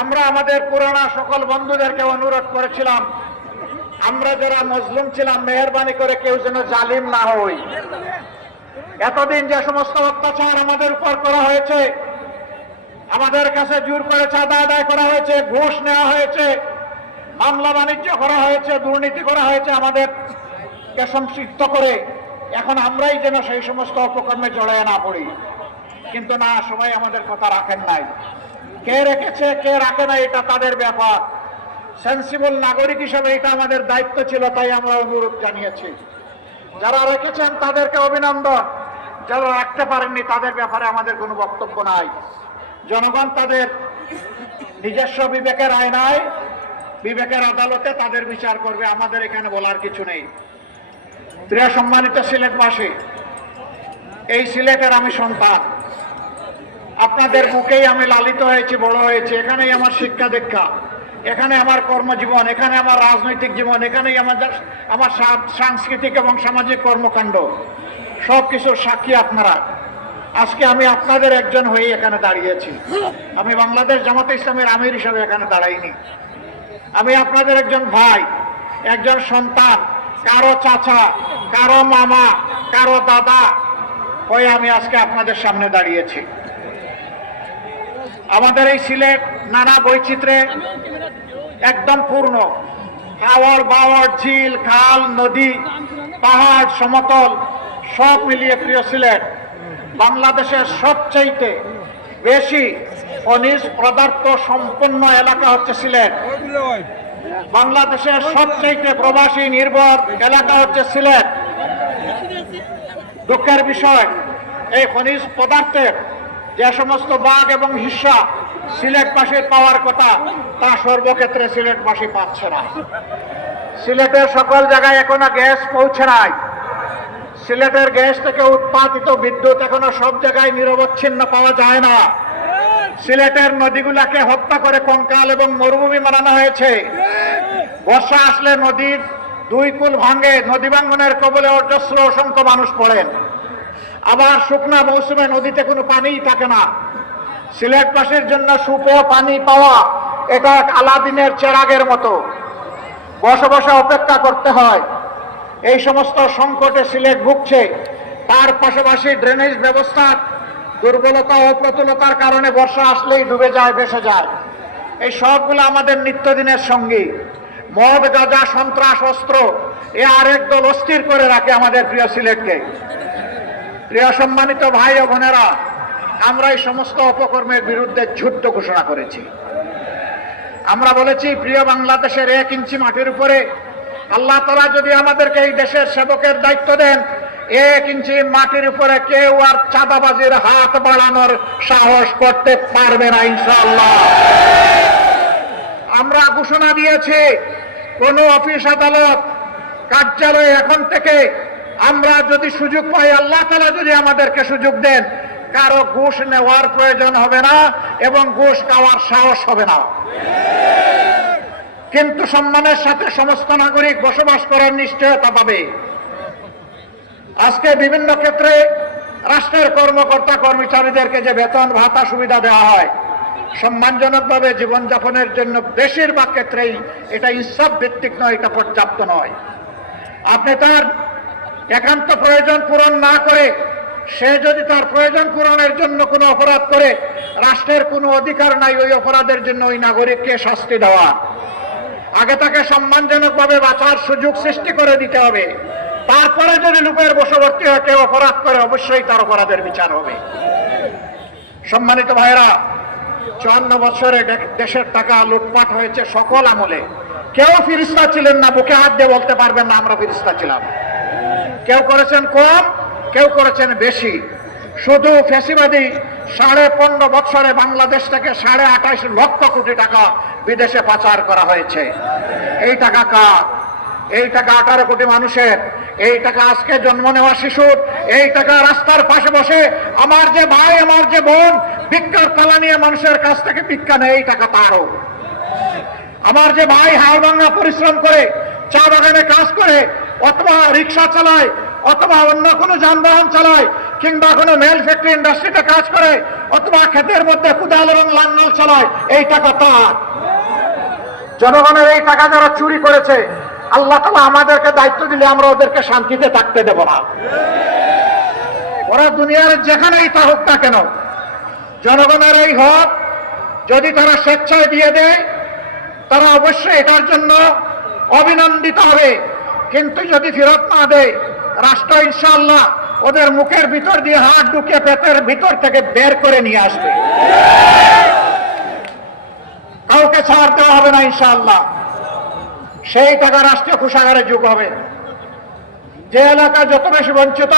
আমরা আমাদের পুরানা সকল বন্ধুদেরকে অনুরোধ করেছিলাম, আমরা যারা মজলুম ছিলাম, মেহরবানি করে কেউ যেন জালিম না হই। এতদিন যে সমস্ত অত্যাচার আমাদের উপর করা হয়েছে, আমাদের কাছে জোর করে চাঁদা আদায় করা হয়েছে, ঘুষ নেওয়া হয়েছে, মামলা বাণিজ্য করা হয়েছে, দুর্নীতি করা হয়েছে আমাদেরকে সম্পৃক্ত করে, এখন আমরাই যেন সেই সমস্ত অপকর্মে জড়ায় না পড়ি। কিন্তু না সবাই আমাদের কথা রাখেন নাই। কে রেখেছে, কে রাখে না, এটা তাদের ব্যাপার। সেন্সিবল নাগরিক হিসেবে এটা আমাদের দায়িত্ব ছিল, তাই আমরা অনুরোধ জানিয়েছি। যারা রেখেছেন তাদেরকে অভিনন্দন। যারা রাখতে পারেননি, তাদের ব্যাপারে আমাদের কোনো বক্তব্য নাই। জনগণ তাদের নিজস্ব বিবেকের আয়নায় বিবেকের আদালতে তাদের বিচার করবে, আমাদের এখানে বলার কিছু নেই। প্রিয় সম্মানিত সিলেটবাসী, এই সিলেটের আমি সন্তান। আপনাদের মুখেই আমি লালিত হয়েছি, বড় হয়েছি। এখানেই আমার শিক্ষা দীক্ষা, এখানে আমার কর্মজীবন, এখানে আমার রাজনৈতিক জীবন, এখানেই আমার আমার সাংস্কৃতিক এবং সামাজিক কর্মকাণ্ড। সব কিছুর সাক্ষী আপনারা। আজকে আমি আপনাদের একজন হয়ে এখানে দাঁড়িয়েছি। আমি বাংলাদেশ জামাতে ইসলামের আমির হিসাবে এখানে দাঁড়াইনি। আমি আপনাদের একজন ভাই, একজন সন্তান, কারও চাচা, কারও মামা, কারও দাদা, হয়ে আমি আজকে আপনাদের সামনে দাঁড়িয়েছি। আমাদের এই সিলেট নানা বৈচিত্র্যে একদম পূর্ণ। হাওয়ার বাওয়ার, ঝিল, খাল, নদী, পাহাড়, সমতল, সব মিলিয়ে প্রিয় সিলেট বাংলাদেশের সবচাইতে বেশি খনিজ পদার্থ সম্পন্ন এলাকা হচ্ছে সিলেট। বাংলাদেশের সবচাইতে প্রবাসী নির্ভর এলাকা হচ্ছে সিলেট। দুঃখের বিষয়, এই খনিজ পদার্থের যে সমস্ত বাঘ এবং হিস্সা সিলেটবাসীর পাওয়ার কথা, তা সর্বক্ষেত্রে সিলেটবাসী পাচ্ছে না। সিলেটের সকল জায়গায় এখনও গ্যাস পৌঁছে নাই। সিলেটের গ্যাস থেকে উৎপাদিত বিদ্যুৎ এখনও সব জায়গায় নিরবচ্ছিন্ন পাওয়া যায় না। সিলেটের নদীগুলাকে হত্যা করে কঙ্কাল এবং মরুভূমি বানানো হয়েছে। বর্ষা আসলে নদীর দুই কুল ভাঙে, নদী ভাঙ্গনের কবলে অজস্র অসংখ্য মানুষ পড়েন। আবার শুকনা মৌসুমে নদীতে কোনো পানিই থাকে না। সিলেটবাসীর জন্য সুপেয় পানি পাওয়া এটা এক আলাদিনের চেরাগের মতো। বসে বসে অপেক্ষা করতে হয়। এই সমস্ত সংকটে সিলেট ভুগছে। তার পাশাপাশি ড্রেনেজ ব্যবস্থার দুর্বলতা ও প্রতুলতার কারণে বর্ষা আসলেই ডুবে যায়, ভেসে যায়। এই সবগুলো আমাদের নিত্যদিনের সঙ্গী। মদ, গাঁজা, সন্ত্রাস, অস্ত্র, এ আরেক দল অস্থির করে রাখে আমাদের প্রিয় সিলেটকে। প্রিয় সম্মানিত ভাই ও বোনেরা, আমরা এই সমস্ত অপকর্মের বিরুদ্ধে যুদ্ধ ঘোষণা করেছি। আমরা বলেছি, প্রিয় বাংলাদেশের এক ইঞ্চি মাটির উপরে আল্লাহ তালা যদি আমাদেরকে এই দেশের সেবকের দায়িত্ব দেন, এক ইঞ্চি মাটির উপরে কেউ আর চাঁদাবাজির হাত বাড়ানোর সাহস করতে পারবে না ইনশাল্লাহ আমরা ঘোষণা দিয়েছি, কোন অফিস আদালত, কার্যালয়ে এখন থেকে আমরা যদি সুযোগ পাই, আল্লাহ তালা যদি আমাদেরকে সুযোগ দেন, কারও ঘুষ নেওয়ার প্রয়োজন হবে না এবং ঘুষ খাওয়ার সাহস হবে না। কিন্তু সম্মানের সাথে সমস্ত নাগরিক বসবাস করার নিশ্চয়তা পাবে। আজকে বিভিন্ন ক্ষেত্রে রাষ্ট্রের কর্মকর্তা কর্মচারীদেরকে যে বেতন, ভাতা সুবিধা দেওয়া হয়, সম্মানজনকভাবে জীবনযাপনের জন্য বেশিরভাগ ক্ষেত্রেই এটা ইনসাফ ভিত্তিক নয়, এটা পর্যাপ্ত নয়। আপনি তার একান্ত প্রয়োজন পূরণ না করে, সে যদি তার প্রয়োজন পূরণের জন্য কোনো অপরাধ করে, রাষ্ট্রের কোনো অধিকার নাই ওই অপরাধের জন্য ওই নাগরিককে শাস্তি দেওয়া। আগে তাকে সম্মানজনকভাবে বাঁচার সুযোগ সৃষ্টি করে দিতে হবে। তারপরে যদি লোকের বশবর্তী হয়, কেউ অপরাধ করে, অবশ্যই তার অপরাধের বিচার হবে। সম্মানিত ভাইরা চুয়ান্ন বছরে দেশের টাকা লুটপাট হয়েছে সকল আমলে। কেউ ফিরিস্তা ছিলেন না, বুকে হাত দিয়ে বলতে পারবেন না, আমরা ফিরিস্তা ছিলাম। কেউ করেছেন কম, কেউ করেছেন বেশি। শুধু ফেসিবাদী সাড়ে পনেরো বছরে বাংলাদেশ থেকে সাড়ে আঠাশ লক্ষ কোটি টাকা বিদেশে পাচার করা হয়েছে। এই টাকা কার? এই টাকা আঠারো কোটি মানুষের। এই টাকা আজকে জন্ম নেওয়া শিশুর। এই টাকা রাস্তার পাশে বসে আমার যে ভাই, আমার যে বোন, ভিক্ষার তালা নিয়ে মানুষের কাছ থেকে ভিক্ষা নেয়, এই টাকা তারও। আমার যে ভাই হাড়ভাঙ্গা পরিশ্রম করে, চা বাগানে কাজ করে অথবা রিক্সা চালায়, অথবা অন্য কোনো যানবাহন চালায়, কিংবা কোনো মেল ফ্যাক্টরি ইন্ডাস্ট্রিতে কাজ করে, অথবা ক্ষেতের মধ্যে কুদাল এবং লাঙ্গল চালায়, এই টাকা তার। জনগণের এই টাকা যারা চুরি করেছে, আল্লাহ তালা আমাদেরকে দায়িত্ব দিলে আমরা ওদেরকে শান্তিতে থাকতে দেব না। ওরা দুনিয়ার যেখানেই থাকুক না কেন, জনগণের এই হক যদি তারা স্বেচ্ছায় দিয়ে দেয়, তারা অবশ্যই এটার জন্য অভিনন্দিত হবে। কিন্তু যদি ফেরত না দেয়, রাষ্ট্র ইনশাল্লাহ ওদের মুখের ভিতর দিয়ে হাত ঢুকে পেটের ভিতর থেকে বের করে নিয়ে আসবে। কাউকে ছাড় দেওয়া হবে না ইনশাল্লাহ সেই টাকা রাষ্ট্রীয় কোষাগারে যুগ হবে। যে এলাকা যত বেশি বঞ্চিত,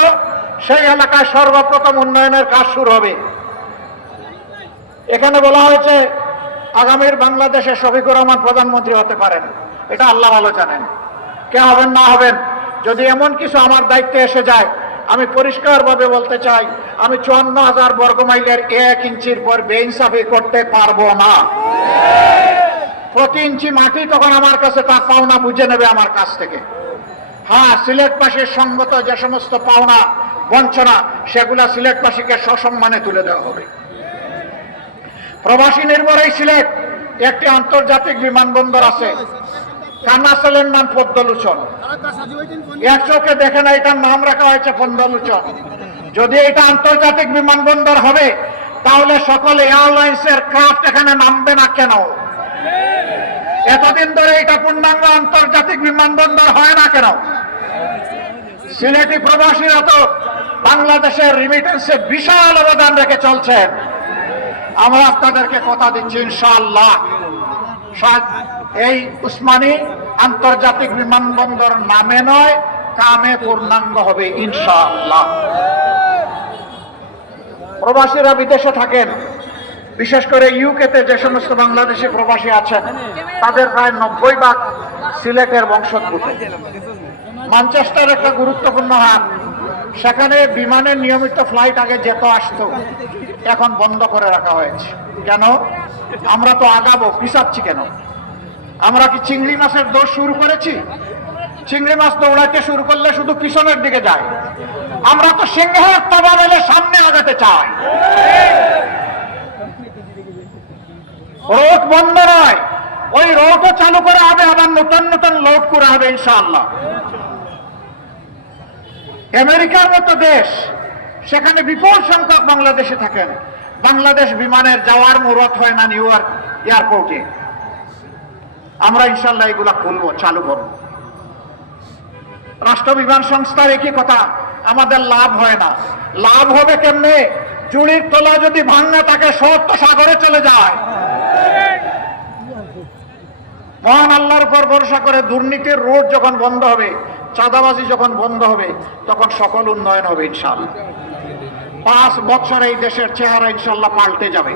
সেই এলাকায় সর্বপ্রথম উন্নয়নের কাজ শুরু হবে। এখানে বলা হয়েছে, আগামীর বাংলাদেশে শফিকুর রহমান প্রধানমন্ত্রী হতে পারেন। এটা আল্লাহ ভালো জানেন। কে হবেন, না হবেন, যদি এমন কিছু আমার দায়িত্বে এসে যায়, আমি পরিষ্কারভাবে বলতে চাই, আমি চুয়ান্ন হাজার বর্গ মাইলের এক ইঞ্চির পর বেইনসাফি করতে পারব না। প্রতি ইঞ্চি মাটি তখন আমার কাছে তার পাওনা বুঝে নেবে আমার কাছ থেকে। হ্যাঁ সিলেটবাসীর সঙ্গত যে সমস্ত পাওনা, বঞ্চনা, সেগুলা সিলেটবাসীকে সসম্মানে তুলে দেওয়া হবে। প্রবাসী নির্ভর এই সিলেট, একটি আন্তর্জাতিক বিমানবন্দর আছে। কান্নাসেলের নাম পদ্মলোচন। এক চোখে দেখে না, এটার নাম রাখা হয়েছে পদ্মলোচন। যদি এটা আন্তর্জাতিক বিমানবন্দর হবে, তাহলে সকল এয়ারলাইন্সের ক্রাফট এখানে নামবে না কেন? এতদিন ধরে এটা পূর্ণাঙ্গ আন্তর্জাতিক বিমানবন্দর হয় না কেন? সিলেটি প্রবাসীরা তো বাংলাদেশের রিমিটেন্সে বিশাল অবদান রেখে চলছেন। আমরা আপনাদেরকে কথা দিচ্ছি, ইনশাআল্লাহ। এই উসমানী আন্তর্জাতিক বিমানবন্দর নামে নয়, কামে পূর্ণাঙ্গ হবে, ইনশাআল্লাহ। প্রবাসীরা বিদেশে থাকেন, বিশেষ করে ইউকেতে যে সমস্ত বাংলাদেশি প্রবাসী আছেন, তাদের প্রায় নব্বই ভাগ সিলেটের বংশোদ্ভূত। মানচেস্টার একটা গুরুত্বপূর্ণ হাট সেখানে বিমানের নিয়মিত ফ্লাইট আগে যেত আসতো, এখন বন্ধ করে রাখা হয়েছে। কেন? আমরা তো আগাবো পিছাচ্ছি কেন? আমরা কি চিংড়ি মাছের দোষ শুরু করেছি? চিংড়ি মাছ দৌড়াইতে শুরু করলে শুধু পিছনের দিকে যায়। আমরা তো সিংহের তবা মেলে সামনে আগাতে চাই। রোড বন্ধ নয়। ওই রোডও চালু করা হবে, আবার নতুন নতুন লোড করা হবে, ইনশাআল্লাহ। আমেরিকার মতো দেশ, সেখানে বিপুল সংখ্যক বাংলাদেশে থাকেন। বাংলাদেশ বিমানের যাওয়ার মুরত হয় না নিউ ইয়র্ক এয়ারপোর্টে। আমরা ইনশাল্লাহ এগুলা খুলবো, চালু করব। রাষ্ট্র বিমান সংস্থার একই কথা, আমাদের লাভ হয় না। লাভ হবে কেমনে? চুরির তলা যদি ভাঙনা তাকে সত্য সাগরে চলে যায়। মহান আল্লাহর উপর ভরসা করে দুর্নীতির রোড যখন বন্ধ হবে, চাঁদাবাজি যখন বন্ধ হবে, তখন সকল উন্নয়ন হবে ইনশাল্লাহ পাঁচ বছর এই দেশের চেহারা ইনশাল্লাহ পাল্টে যাবে।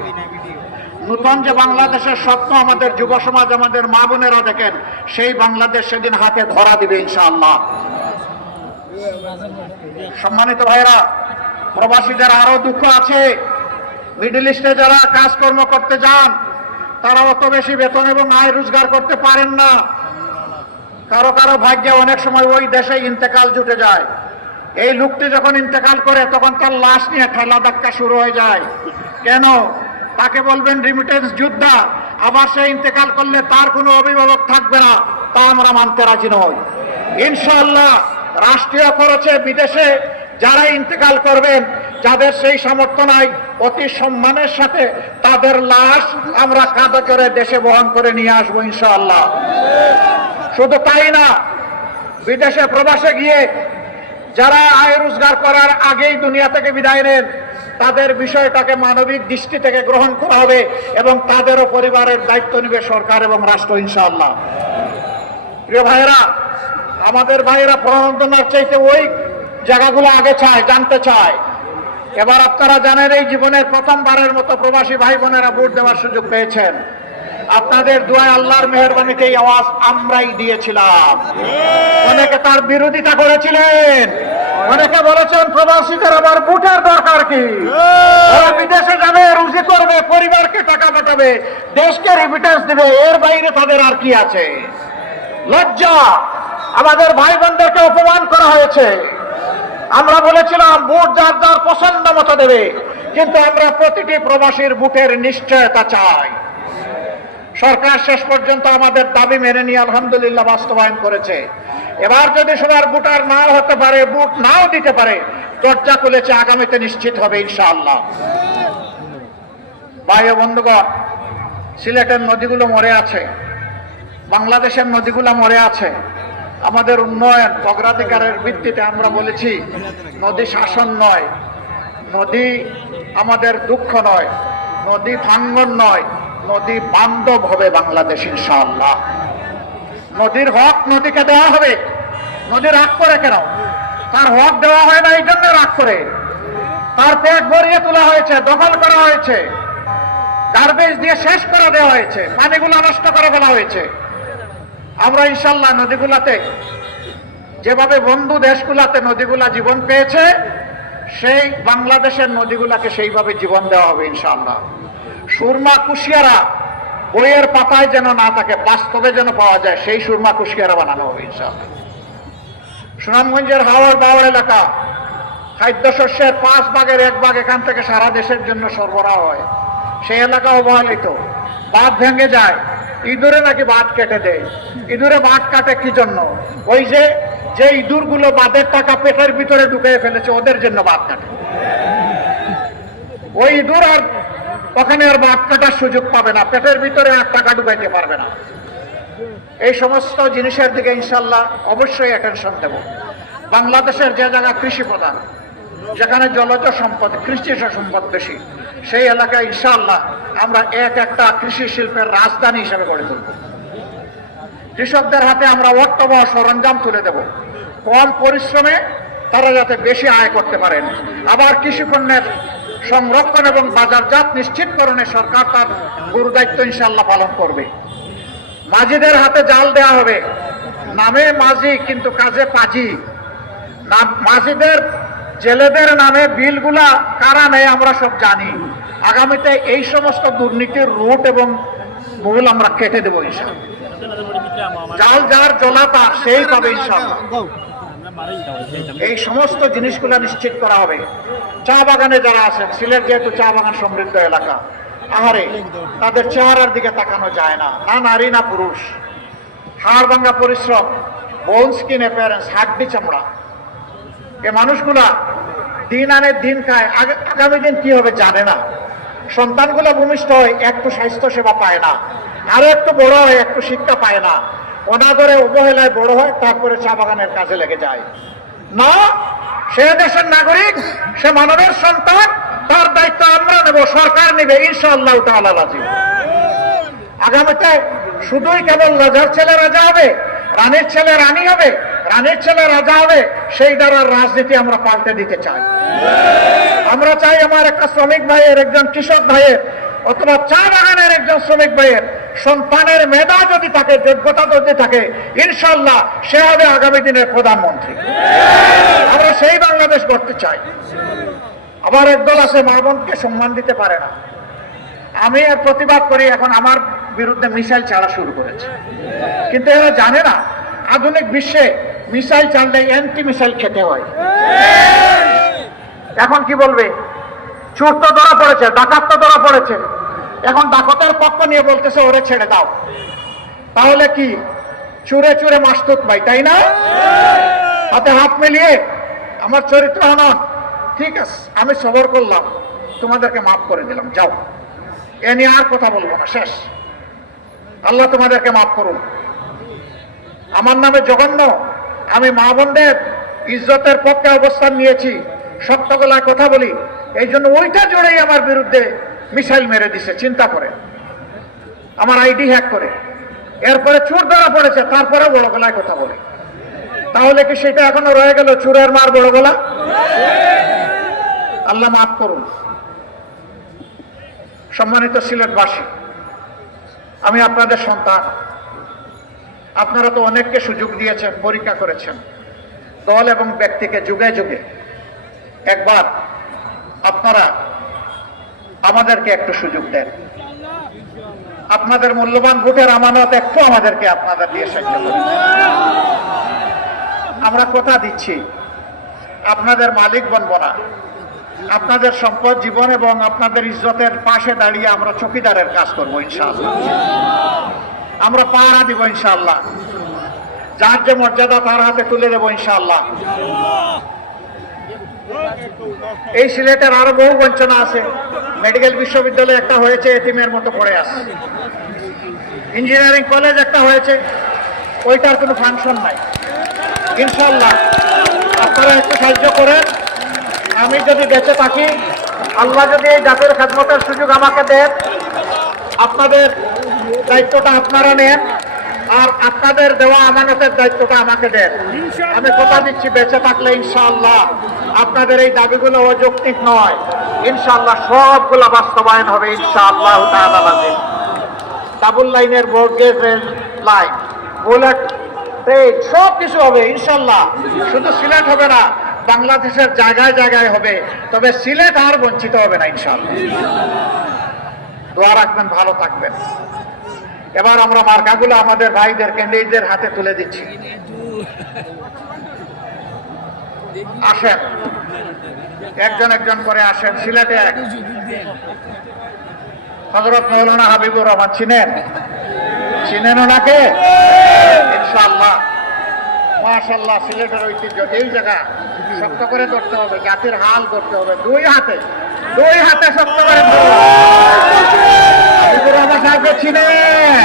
নূতন যে বাংলাদেশের স্বপ্ন আমাদের যুব সমাজ, আমাদের মা বোনেরা দেখেন, সেই বাংলাদেশ সেদিন হাতে ধরা দিবে ইনশাআল্লাহ। সম্মানিত ভাইরা প্রবাসীদের আরও দুঃখ আছে। মিডল ইস্টে যারা কাজকর্ম করতে যান, তারা অত বেশি বেতন এবং আয় রোজগার করতে পারেন না। কারও কারও ভাগ্যে অনেক সময় ওই দেশে ইন্তেকাল জুটে যায়। এই লোকটি যখন ইন্তেকাল করে, তখন তার লাশ নিয়ে ঠেলা ধাক্কা শুরু হয়ে যায়। কেন? তাকে বলবেন রিমিটেন্স যোদ্ধা, আবার সে ইন্তেকাল করলে তার কোনো অভিভাবক থাকবে না। তা আমরা মানতে রাজি নই। ইনশাআল্লাহ, রাষ্ট্রীয় খরচে বিদেশে যারা ইন্তেকাল করবেন, যাদের সেই সামর্থ্য নাই, অতি সম্মানের সাথে তাদের লাশ আমরা কাঁধে করে দেশে বহন করে নিয়ে আসব ইনশাআল্লাহ। শুধু তাই না, বিদেশে প্রবাসে গিয়ে যারা আয় রোজগার করার আগেই দুনিয়া থেকে বিদায় নেন, তাদের বিষয়টাকে মানবিক দৃষ্টি থেকে গ্রহণ করা হবে এবং তাদেরও পরিবারের দায়িত্ব নেবে সরকার এবং রাষ্ট্র, ইনশাআল্লাহ। প্রিয় ভাইয়েরা, আমাদের ভাইয়েরা প্রণোদনার চাইতে ওই জায়গাগুলো আগে চায়, জানতে চায়। এবার আপনারা জানেন, এই জীবনের প্রথমবারের মতো প্রবাসী ভাই বোনেরা ভোট দেওয়ার সুযোগ পেয়েছেন। আপনাদের দোয়ায় আল্লাহর মেহরবানিতে এই আওয়াজ আমরাই দিয়েছিলাম। অনেকে তার বিরোধিতা করেছিলেন। অনেকে বলেছেন, প্রবাসীদের আবার বুটের দরকার কি? ওরা বিদেশে যাবে, রুজি করবে, পরিবারকে টাকা পাঠাবে, দেশকে রিমিটেন্স দিবে, এর বাইরে তাদের আর কি আছে? লজ্জা। আমাদের ভাই বোনদেরকে অপমান করা হয়েছে। আমরা বলেছিলাম বুট যার যার পছন্দ মতো দেবে, কিন্তু আমরা প্রতিটি প্রবাসীর বুটের নিশ্চয়তা চাই। সরকার শেষ পর্যন্ত আমাদের দাবি মেনে নিয়ে আলহামদুলিল্লাহ বাস্তবায়ন করেছে। এবার যদি সবার বুটার নাও হতে পারে বুট নাও দিতে পারে, দরজা খুলেছে, আগামীতে নিশ্চিত হবে ইনশাআল্লাহ। ভাই বন্ধুগণ, সিলেটের নদীগুলো মরে আছে, বাংলাদেশের নদীগুলো মরে আছে। আমাদের উন্নয়ন অগ্রাধিকারের ভিত্তিতে আমরা বলেছি, নদী শাসন নয়, নদী আমাদের দুঃখ নয়, নদী ভাঙ্গন নয়। নদী বান্ধব হবে বাংলাদেশ, ইনশাআল্লাহ। নদীর হক নদীকে দেওয়া হবে। নদী রাগ করে কেন? তার হক দেওয়া হয় না এই জন্য রাগ করে। তার পেট ভরিয়ে তোলা হয়েছে, দখল করা হয়েছে। গার্বেজ দিয়ে শেষ করে দেওয়া হয়েছে, পানিগুলো নষ্ট করে ফেলা হয়েছে। আমরা ইনশাল্লাহ নদীগুলাতে, যেভাবে বন্ধু দেশগুলাতে নদীগুলা জীবন পেয়েছে, সেই বাংলাদেশের নদীগুলাকে সেইভাবে জীবন দেওয়া হবে ইনশাল্লাহ সুরমা কুশিয়ারা, বইয়ের পাতায় যেন না থাকে, বাস্তবে যেন পাওয়া যায়, সেই সুরমা কুশিয়ারা বানানো হবে সুনামগঞ্জের হাওড় বাওড় এলাকা খাদ্যশস্যের পাঁচ ভাগের এক ভাগ এখান থেকে সারা দেশের জন্য সরবরাহ হয়। সেই এলাকা অবহেলিত। বাঁধ ভেঙে যায়। ইঁদুরে নাকি বাঁধ কেটে দেয়। ইঁদুরে বাঁধ কাটে কি জন্য? ওই যে যে ইঁদুরগুলো বাঁধের টাকা পেটের ভিতরে ঢুকিয়ে ফেলেছে, ওদের জন্য বাঁধ কাটে। ওই ইঁদুর আর ওখানে আর বাঁধ কাটার সুযোগ পাবে না, পেটের ভিতরে আর টাকা ঢুকাইতে পারবে না। এই সমস্ত জিনিসের দিকে ইনশাল্লাহ অবশ্যই অ্যাটেনশন দেব। বাংলাদেশের যে জায়গা কৃষি প্রধান, যেখানে জলজ সম্পদ কৃষি সম্পদ বেশি, সেই এলাকায় ইনশাল্লাহ আমরা এক একটা কৃষি শিল্পের রাজধানী হিসেবে গড়ে তুলব। কৃষকদের হাতে আমরা অর্থব সরঞ্জাম তুলে দেব। কম পরিশ্রমে তারা যাতে বেশি আয় করতে পারেন। আবার কৃষি পণ্যের সংরক্ষণ এবং বাজারজাত নিশ্চিতকরণে সরকার তার গুরু দায়িত্ব ইনশাআল্লাহ পালন করবে। মাঝিদের হাতে জাল দেয়া হবে। নামে মাঝি কিন্তু কাজে পাজি। মাঝিদের জেলেদের নামে বিলগুলা কারা নেয় আমরা সব জানি। আগামীতে এই সমস্ত দুর্নীতির রুট এবং মূল আমরা কেটে দেবো ইনশাল্লাহ জাল যার জলাতা সেই পাবে ইনশাল্লাহ এই সমস্ত জিনিসগুলো নিশ্চিত করা হবে। চা বাগানে যারা আছেন, সিলেট যেহেতু চা বাগান সমৃদ্ধ এলাকা, আহারে, তাদের চেহারার দিকে তাকানো যায় না। না নারী, না পুরুষ। হাড় ভাঙ্গা পরিশ্রম বোন স্কিন অ্যাপিয়ারেন্স হাড্ডি চামড়া। এ মানুষগুলা দিন আনে দিন খায়। আগামী দিন কি হবে জানে না। সন্তানগুলো ভূমিষ্ঠ হয়, একটু স্বাস্থ্য সেবা পায় না। আরও একটু বড় হয়, একটু শিক্ষা পায় না। অনাদরে অবহেলায় বড় হয়, তারপরে চা বাগানের কাজে লেগে যায়। না, সে দেশের নাগরিক, সে মানবের সন্তান, তার দায়িত্ব আমরা নেব, সরকার নেবে, ইনশাআল্লাহ লাজিম আগামীতে শুধুই কেবল রাজার ছেলে রাজা হবে, রানীর ছেলে রানী হবে, রানীর ছেলে রাজা হবে, সেই দ্বারা রাজনীতি আমরা পাল্টে দিতে চাই। আমরা চাই আমার একটা শ্রমিক ভাইয়ের, একজন কৃষক ভাইয়ের, অথবা চা বাগানের একজন শ্রমিক ভাইয়ের সন্তানের মেধা যদি থাকে, যোগ্যতা যদি থাকে, ইনশাল্লাহ সে হবে আগামী দিনের প্রধানমন্ত্রী। আমরা সেই বাংলাদেশ করতে চাই। আবার একদল আছে, মা বোনকে সম্মান দিতে পারে না। আমি এর প্রতিবাদ করি, এখন আমার বিরুদ্ধে মিসাইল চালা শুরু করেছে। কিন্তু এরা জানে না, আধুনিক বিশ্বে মিসাইল চাললে অ্যান্টি মিসাইল খেতে হয়। এখন কি বলবে? চোর তো ধরা পড়েছে, ডাকাত তো ধরা পড়েছে। এখন ডাকতের পক্ষ নিয়ে বলতেছে ওরে ছেড়ে দাও। তাহলে কি? চুরে চুরে মাসতুত ভাই তাই না? হাতে হাত মিলিয়ে আমার চরিত্র হনন ঠিক আছে আমি সবর করলাম। তোমাদেরকে মাফ করে দিলাম যাও। এ নিয়ে আর কথা বলব না শেষ। আল্লাহ তোমাদেরকে মাফ করুন। আমার নামে জঘন্য আমি মা বোনদের ইজ্জতের পক্ষে অবস্থান নিয়েছি। সত্য গলায় কথা বলি। এই জন্য ওইটা জোরেই আমার বিরুদ্ধে মিসাইল মেরে দিছে, চিন্তা করে। আমার আইডি হ্যাক করে। এরপরে চোর ধরা পড়েছে, তারপরে বড় গলায় কথা বলে। তাহলে কি সেটা এখনও রয়ে গেল চোরের মার বড় গলা আল্লাহ মাফ করুন। সম্মানিত সিলেটবাসী, আমি আপনাদের সন্তান। আপনারা তো অনেককে সুযোগ দিয়েছেন, পরীক্ষা করেছেন। দল এবং ব্যক্তিকে যুগে যুগে একবার আপনারা আমাদেরকে একটু সুযোগ দেন। আপনাদের মূল্যবান ভোটের আমানত একটু আমাদেরকে আপনাদের দিয়ে আমরা কথা দিচ্ছি, আপনাদের মালিক বনব না। আপনাদের সম্পদ, জীবন এবং আপনাদের ইজ্জতের পাশে দাঁড়িয়ে আমরা চকিদারের কাজ করব, ইনশাআল্লাহ। আমরা পাহারা দিব, ইনশাআল্লাহ। যার যে মর্যাদা, তার হাতে তুলে দেবো, ইনশাআল্লাহ। এই সিলেটের আরও বহু বঞ্চনা আছে। মেডিকেল বিশ্ববিদ্যালয় একটা হয়েছে, এতিমের মতো পড়ে আছে ইঞ্জিনিয়ারিং কলেজ একটা হয়েছে, ওইটার কোনো ফাংশন নাই। ইনশাল্লাহ আপনারা একটু সাহায্য করেন। আমি যদি বেঁচে থাকি, আল্লাহ যদি এই জাতির খেদমতের সুযোগ আমাকে দেন, আপনাদের দায়িত্বটা আপনারা নেন, আর আপনাদের দেওয়া আমানতের দায়িত্বটা আমাকে দেন। আমি কথা দিচ্ছি, বেঁচে থাকলে ইনশাআল্লাহ, আপনাদের এই দাবিগুলো অযৌক্তিক নয়। ইনশাআল্লাহ সবগুলা বাস্তবায়ন হবে ইনশাআল্লাহ ডাবল লাইনের রেল লাইন বুলেট ট্রেন সব কিছু হবে ইনশাল্লাহ শুধু সিলেট হবে না, বাংলাদেশের জায়গায় জায়গায় হবে। তবে সিলেট আর বঞ্চিত হবে না ইনশাল্লাহ দোয়া রাখবেন, ভালো থাকবেন। এবার আমরা মার্কাগুলো আমাদের ভাইদের ক্যান্ডিডেটদের হাতে তুলে দিচ্ছি। আসেন। একজন একজন করে আসেন, সিলেটে এক। হজরত মৌলানা হাবিবুর রহমান চিনেন? চিনেন ওনাকে? ইনশাআল্লাহ। মাশাল্লাহ সিলেটের ঐতিহ্য এই জায়গা, শক্ত করে ধরতে হবে জাতির হাল করতে হবে, দুই হাতে দুই হাতে শক্ত করে ধরতে হবে। হাবিবুর রহমান সাহেবকে চিনেন?